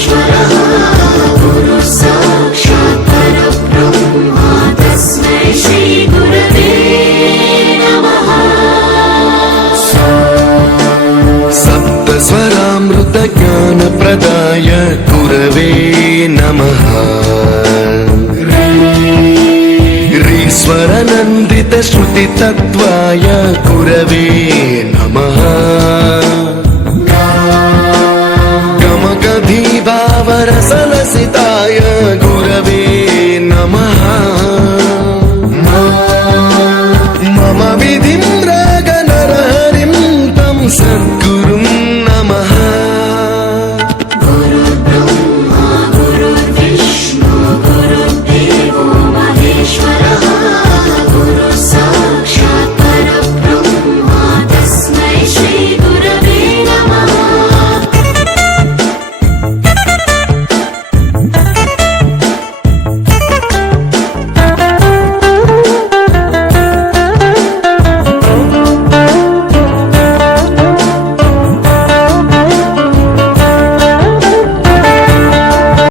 महेश्वरः गुरु साक्षात् परब्रह्मा तस्मै श्रीगुरवे नमः सप्तस्वरामृतज्ञानप्रदाय गुरवे नमः ह्रीश्वरनन्दितश्रुतितत्त्वाय गुरवे नमः गमगधीभावरसलसिताय गुरवे नमः मम विधिं रागनरहरिं तं सन्त